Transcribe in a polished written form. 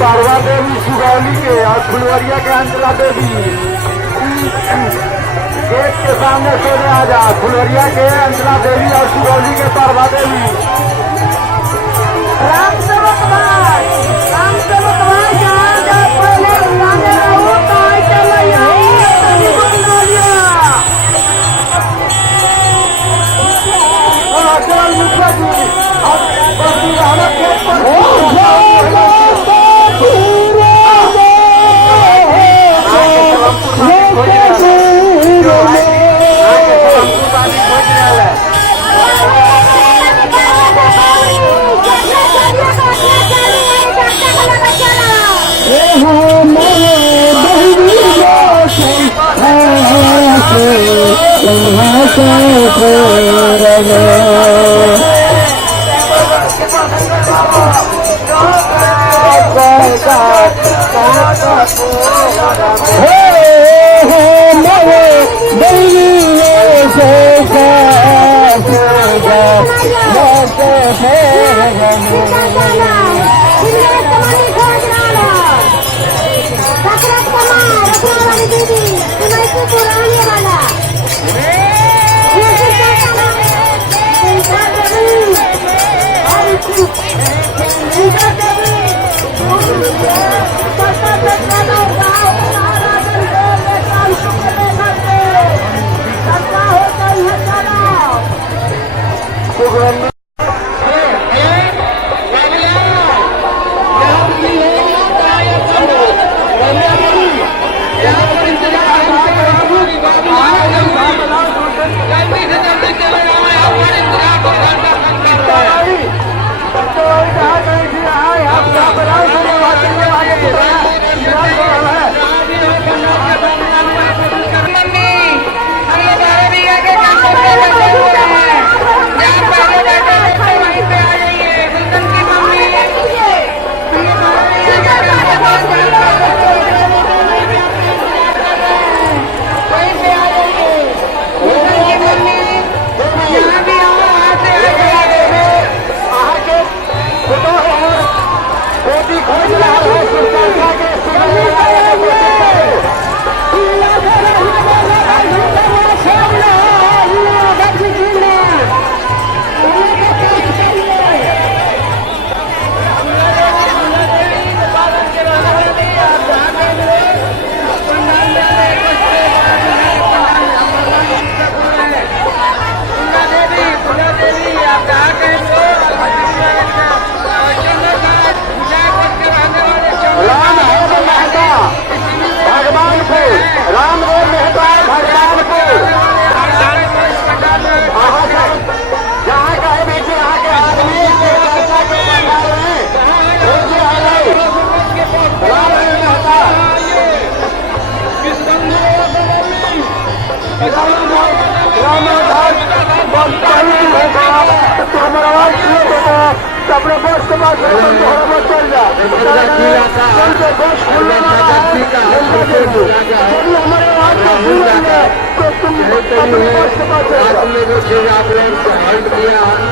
पारवा देवी सुगौली के और फुलवरिया के अंजला देवी गेट के सामने सोने आ जा। फुलवरिया के अंजला देवी और सुगौली के पारवा देवी। राम सेवक भाई हम लोग भी आगे काम करते हैं। हमारा आवाज अपने बस के पास चल जा बस खुलने वाला है यदि हमारे आवाज को सुनेंगे तो तुम अपने बस के पास चल जाओ।